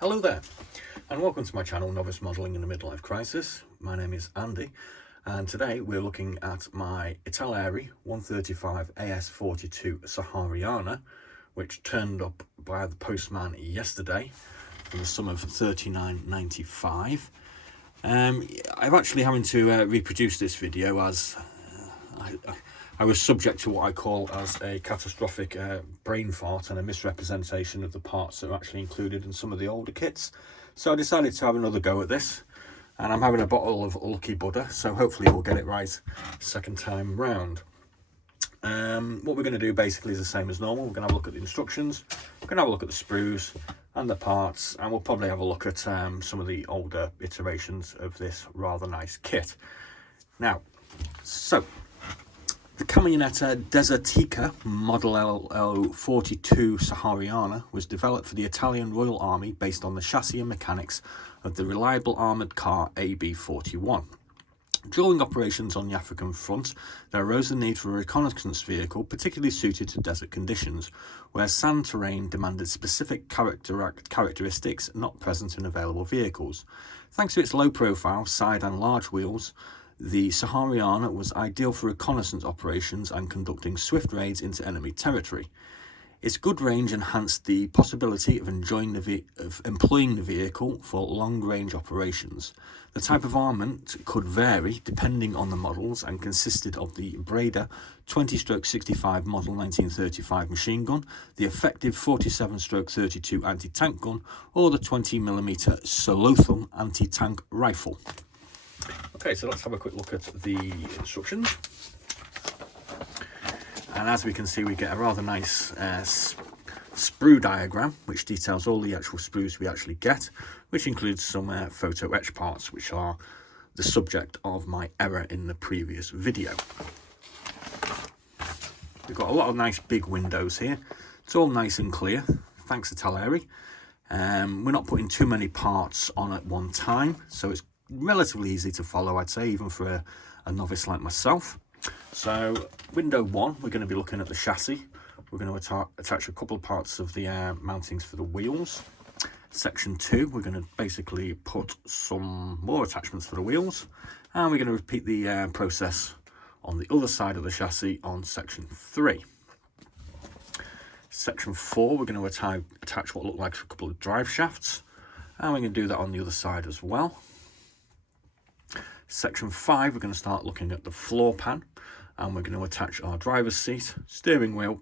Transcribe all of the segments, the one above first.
Hello there, and welcome to my channel, Novice Modelling in a Midlife Crisis. My name is Andy, and today we're looking at my Italeri 135 AS42 Sahariana, which turned up by the postman yesterday for the sum of £39.95. I'm actually having to reproduce this video as I was subject to what I call as a catastrophic brain fart and a misrepresentation of the parts that are actually included in some of the older kits. So I decided to have another go at this, and I'm having a bottle of Lucky Buddha, so hopefully we'll get it right second time round. What we're going to do basically is the same as normal. We're going to have a look at the instructions, we're going to have a look at the sprues and the parts, and we'll probably have a look at some of the older iterations of this rather nice kit. Now, so the Camionetta Desertica Model LL42 Sahariana was developed for the Italian Royal Army based on the chassis and mechanics of the reliable armoured car AB41. During operations on the African front, there arose the need for a reconnaissance vehicle particularly suited to desert conditions, where sand terrain demanded specific characteristics not present in available vehicles. Thanks to its low profile, side and large wheels, the Sahariana was ideal for reconnaissance operations and conducting swift raids into enemy territory. Its good range enhanced the possibility of employing the vehicle for long-range operations. The type of armament could vary depending on the models and consisted of the Breda 20-65 Model 1935 machine gun, the effective 47-32 anti-tank gun, or the 20mm Solothurn anti-tank rifle. Okay, so let's have a quick look at the instructions. And as we can see, we get a rather nice sprue diagram, which details all the actual sprues we actually get, which includes some photo etch parts, which are the subject of my error in the previous video. We've got a lot of nice big windows here. It's all nice and clear, thanks to Italeri. We're not putting too many parts on at one time, so it's relatively easy to follow, I'd say, even for a novice like myself. So window 1, we're going to be looking at the chassis. We're going to attach a couple of parts of the mountings for the wheels. Section 2, we're going to basically put some more attachments for the wheels, and we're going to repeat the process on the other side of the chassis on section 3. Section 4, we're going to attach what look like a couple of drive shafts, and we're going to do that on the other side as well. Section 5, we're going to start looking at the floor pan, and we're going to attach our driver's seat, steering wheel,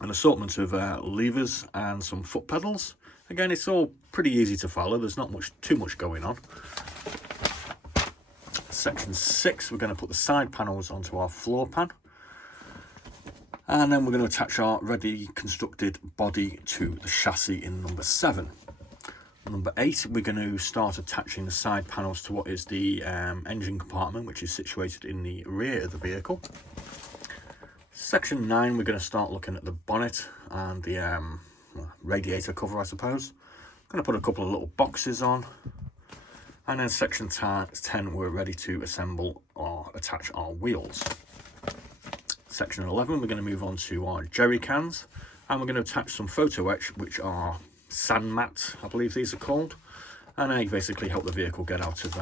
an assortment of levers and some foot pedals. Again, it's all pretty easy to follow, there's not too much going on. Section 6, we're going to put the side panels onto our floor pan, and then we're going to attach our ready constructed body to the chassis in number 7. Number 8, we're going to start attaching the side panels to what is the engine compartment, which is situated in the rear of the vehicle. Section 9, we're going to start looking at the bonnet and the radiator cover, I suppose. I'm going to put a couple of little boxes on. And then section 10, we're ready to assemble or attach our wheels. Section 11, we're going to move on to our jerry cans, and we're going to attach some photo etch, which are sand mats, I believe these are called, and they basically help the vehicle get out of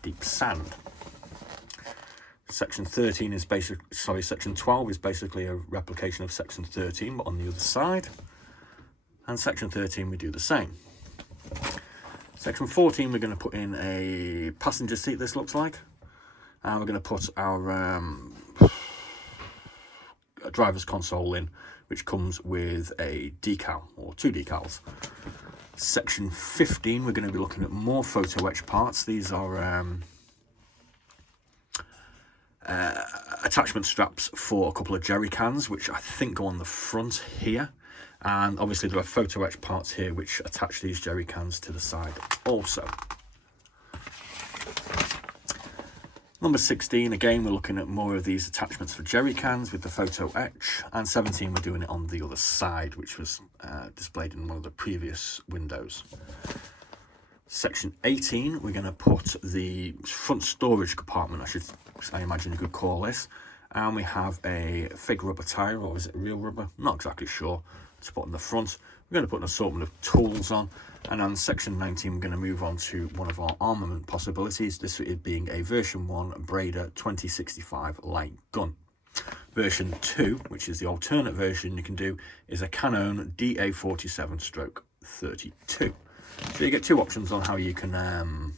deep sand. Section 13 is section 12 is basically a replication of section 13, but on the other side, and section 13 we do the same. Section 14, we're going to put in a passenger seat, this looks like, and we're going to put our driver's console in, which comes with a decal or 2 decals. Section 15, we're going to be looking at more photo etch parts. These are attachment straps for a couple of jerry cans, which I think go on the front here, and obviously there are photo etch parts here which attach these jerry cans to the side also. Number 16, again, we're looking at more of these attachments for jerry cans with the photo etch, and 17, we're doing it on the other side, which was displayed in one of the previous windows. Section 18, we're going to put the front storage compartment, I imagine you could call this, and we have a fake rubber tyre, or is it real rubber? Not exactly sure, to put on the front. We're going to put an assortment of tools on, and on section 19 we're going to move on to one of our armament possibilities, this is being a version 1 Breda 2065 light gun. Version 2, which is the alternate version you can do, is a Canon DA47/32. So you get two options on how you can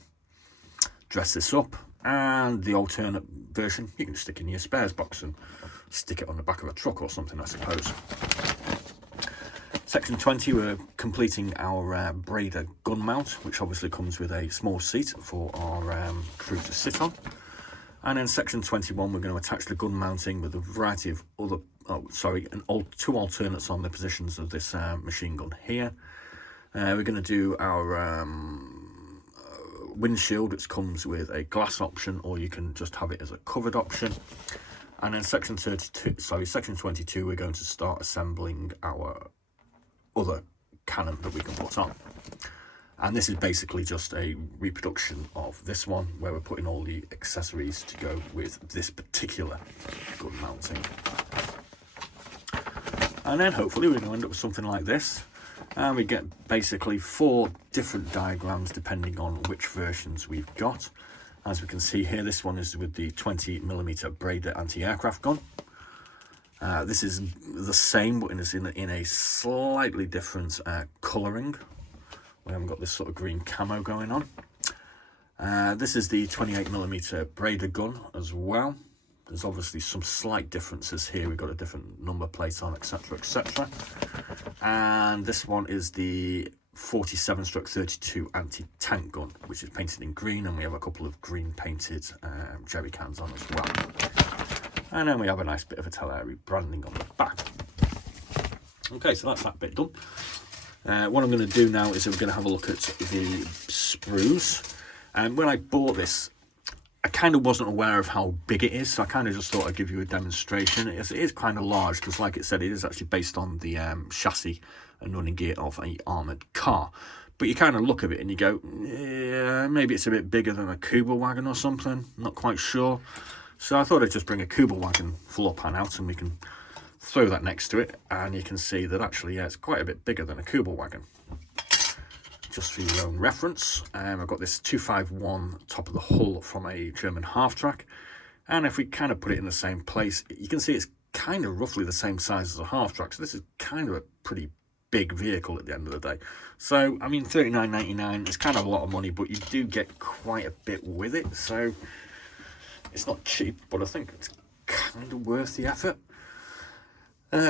dress this up, and the alternate version you can stick in your spares box and stick it on the back of a truck or something, I suppose. Section 20, we're completing our Breda gun mount, which obviously comes with a small seat for our crew to sit on. And in section 21, we're going to attach the gun mounting with a variety of other, two alternates on the positions of this machine gun here. We're going to do our windshield, which comes with a glass option, or you can just have it as a covered option. And in section 22, we're going to start assembling our other cannon that we can put on. And this is basically just a reproduction of this one, where we're putting all the accessories to go with this particular gun mounting. And then hopefully we're going to end up with something like this. And we get basically 4 different diagrams depending on which versions we've got. As we can see here, this one is with the 20mm Breda anti-aircraft gun. This is the same, but it's in a slightly different colouring. We haven't got this sort of green camo going on. This is the 28mm Breda gun as well. There's obviously some slight differences here. We've got a different number plate on, etc, etc. And this one is the 47/32 anti-tank gun, which is painted in green, and we have a couple of green painted jerry cans on as well. And then we have a nice bit of Italeri branding on the back. Okay, so that's that bit done. What I'm going to do now is we're going to have a look at the Sprus. And when I bought this, I kind of wasn't aware of how big it is, so I kind of just thought I'd give you a demonstration. It is kind of large, because like it said, it is actually based on the chassis and running gear of an armoured car. But you kind of look at it and you go, yeah, maybe it's a bit bigger than a Kuba wagon or something, not quite sure. So I thought I'd just bring a Kuba wagon floor pan out and we can throw that next to it, and you can see that actually, yeah, it's quite a bit bigger than a Kuba wagon. Just for your own reference, I've got this 251 top of the hull from a German half-track, and if we kind of put it in the same place, you can see it's kind of roughly the same size as a half-track, so this is kind of a pretty big vehicle at the end of the day. So, I mean, $39.99 is kind of a lot of money, but you do get quite a bit with it, so it's not cheap, but I think it's kind of worth the effort.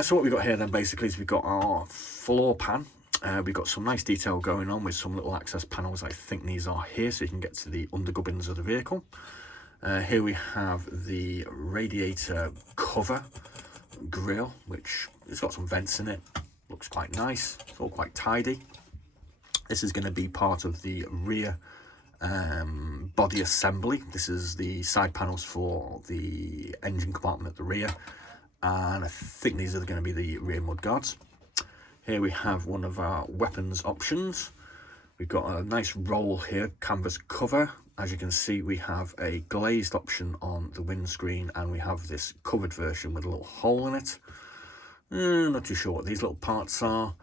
So what we've got here then basically is we've got our floor pan. We've got some nice detail going on with some little access panels. I think these are here, so you can get to the undergubbins of the vehicle. Here we have the radiator cover grille, which has got some vents in it. Looks quite nice. It's all quite tidy. This is going to be part of the rear body assembly. This is the side panels for the engine compartment at the rear, and I think these are going to be the rear mudguards. Here we have one of our weapons options. We've got a nice roll here, canvas cover. As you can see, we have a glazed option on the windscreen, and we have this covered version with a little hole in it. Not too sure what these little parts are.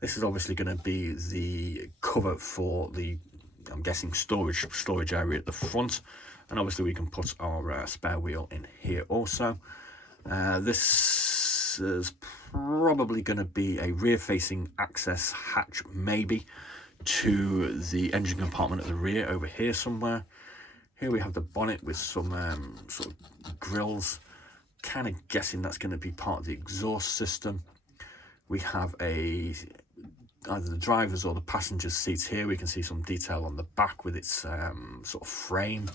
This is obviously going to be the cover for the, I'm guessing, storage area at the front. And obviously we can put our spare wheel in here also. This is probably going to be a rear-facing access hatch, maybe, to the engine compartment at the rear over here somewhere. Here we have the bonnet with some sort of grills. Kind of guessing that's going to be part of the exhaust system. We have either the driver's or the passenger's seats here. We can see some detail on the back with its sort of frame.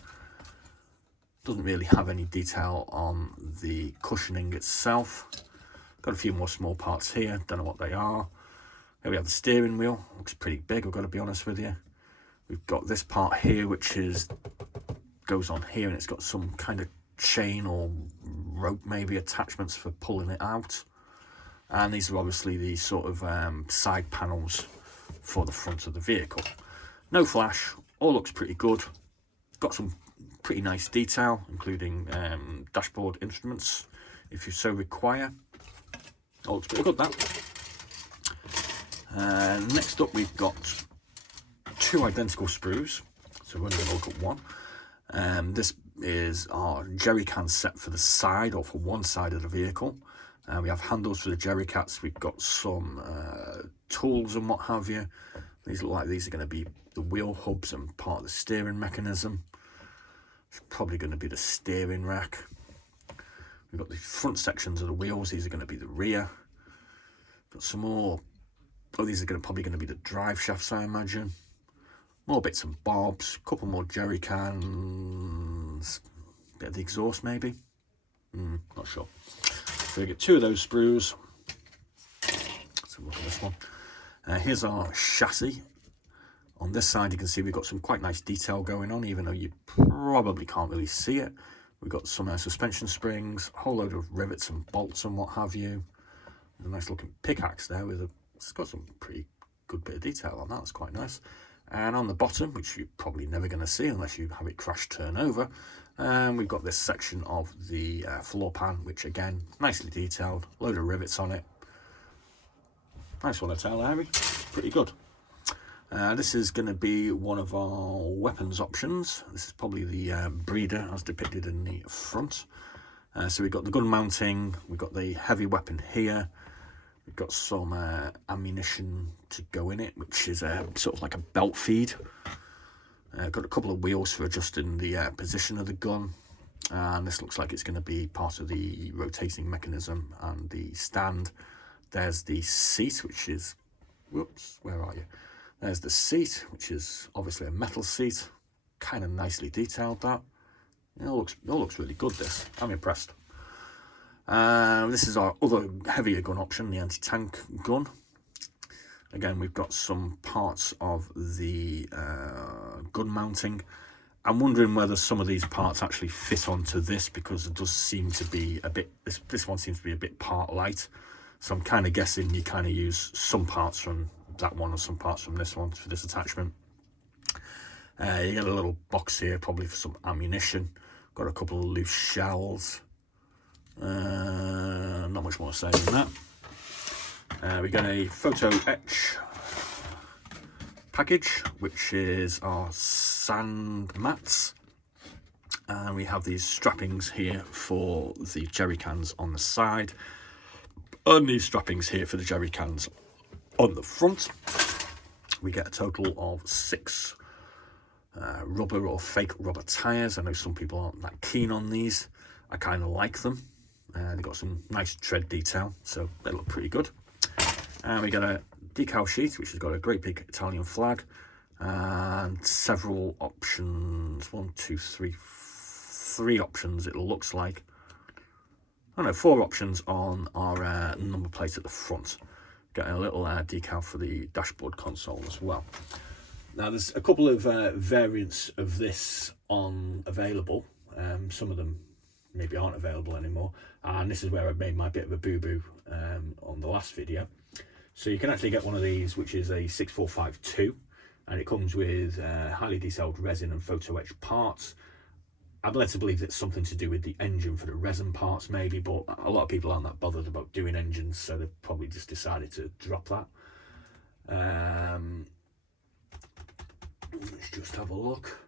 Doesn't really have any detail on the cushioning itself. Got a few more small parts here, don't know what they are. Here we have the steering wheel, looks pretty big, I've got to be honest with you. We've got this part here, which goes on here, and it's got some kind of chain or rope, maybe, attachments for pulling it out. And these are obviously the sort of side panels for the front of the vehicle. No flash, all looks pretty good. Got some pretty nice detail, including dashboard instruments, if you so require. All looks pretty good, that. Next up, we've got two identical sprues, so we're going to look at one. This is our jerry can set for the side, or for one side of the vehicle. We have handles for the jerry cats. We've got some tools and what have you. These look like these are going to be the wheel hubs and part of the steering mechanism. It's probably going to be the steering rack. We've got the front sections of the wheels. These are going to be the rear. Got some more. Oh, these are probably going to be the drive shafts, I imagine. More bits and bobs. A couple more jerry cans. Bit of the exhaust, maybe. Not sure. So we get two of those sprues. Let's have a look at this one. Here's our chassis. On this side, you can see we've got some quite nice detail going on, even though you probably can't really see it. We've got some suspension springs, a whole load of rivets and bolts and what have you. There's a nice looking pickaxe there with it's got some pretty good bit of detail on that. That's quite nice. And on the bottom, which you're probably never going to see unless you have it crash turn over, we've got this section of the floor pan, which again, nicely detailed, load of rivets on it. Nice one, Italeri, pretty good. This is going to be one of our weapons options. This is probably the breeder as depicted in the front. So we've got the gun mounting, we've got the heavy weapon here, we've got some ammunition to go in it, which is sort of like a belt feed. Got a couple of wheels for adjusting the position of the gun, and this looks like it's going to be part of the rotating mechanism and the stand. There's the seat, which is, whoops, where are you? There's the seat, which is obviously a metal seat, kind of nicely detailed that. It all looks really good, this. I'm impressed. This is our other heavier gun option, the anti-tank gun. Again, we've got some parts of the gun mounting. I'm wondering whether some of these parts actually fit onto this, because it does seem to be a bit, this one seems to be a bit part light. So I'm kind of guessing you kind of use some parts from that one or some parts from this one for this attachment. You get a little box here, probably for some ammunition. Got a couple of loose shells. Not much more to say than that. We get a photo etch package, which is our sand mats. And we have these strappings here for the jerry cans on the side. And these strappings here for the jerry cans on the front. We get a total of 6 rubber or fake rubber tyres. I know some people aren't that keen on these. I kind of like them. They've got some nice tread detail, so they look pretty good. And we got a decal sheet, which has got a great big Italian flag and several options. 3 options it looks like. Oh no, 4 options on our number plate at the front. Getting a little decal for the dashboard console as well. Now there's a couple of variants of this available. Some of them maybe aren't available anymore, and this is where I made my bit of a boo-boo on the last video. So you can actually get one of these, which is a 6452, and it comes with highly detailed resin and photo etch parts. I'm led to believe it's something to do with the engine for the resin parts maybe, but a lot of people aren't that bothered about doing engines, so they've probably just decided to drop that. Let's just have a look.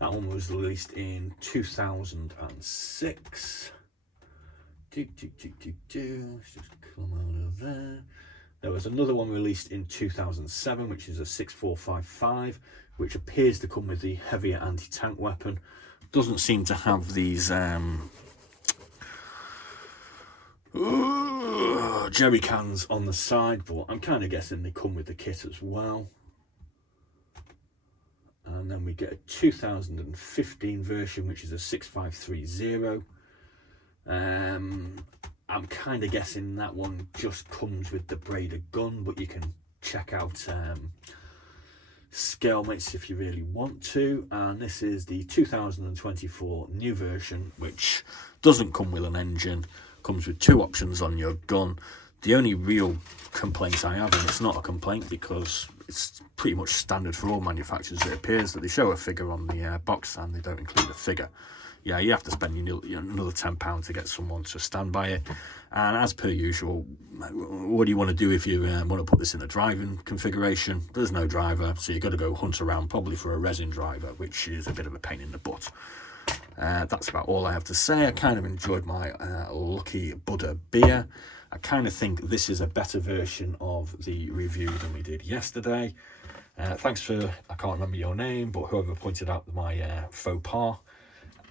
That one was released in 2006. Let's just come out of there. There was another one released in 2007, which is a 6455, which appears to come with the heavier anti-tank weapon. Doesn't seem to have these jerry cans on the side, but I'm kind of guessing they come with the kit as well. And then we get a 2015 version, which is a 6530. I'm kind of guessing that one just comes with the braided gun, but you can check out scale mates if you really want to. And this is the 2024 new version, which doesn't come with an engine, comes with 2 options on your gun. The only real complaint I have, and it's not a complaint because it's pretty much standard for all manufacturers, it appears that they show a figure on the box and they don't include a figure. yeah, you have to spend another £10 to get someone to stand by it. And as per usual, what do you want to do if you want to put this in the driving configuration? There's no driver, so you've got to go hunt around probably for a resin driver, which is a bit of a pain in the butt. That's about all I have to say. I kind of enjoyed my Lucky Buddha beer. I kind of think this is a better version of the review than we did yesterday. Thanks for, I can't remember your name, but whoever pointed out my faux pas.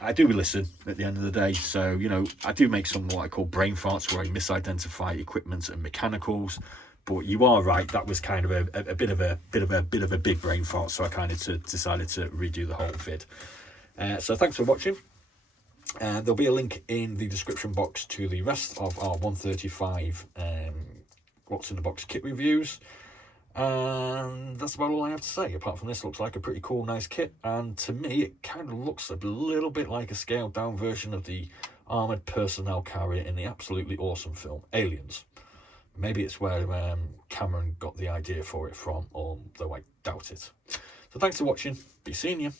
I do listen at the end of the day, so you know, I do make some what I call brain farts where I misidentify equipment and mechanicals. But you are right, that was kind of a bit of a big brain fart, so I kind of decided to redo the whole vid. So thanks for watching. There'll be a link in the description box to the rest of our 135 what's in the box kit reviews. And that's about all I have to say. Apart from this, looks like a pretty cool, nice kit. And to me, it kind of looks a little bit like a scaled down version of the armoured personnel carrier in the absolutely awesome film Aliens. Maybe it's where Cameron got the idea for it from, although I doubt it. So thanks for watching. Be seeing you.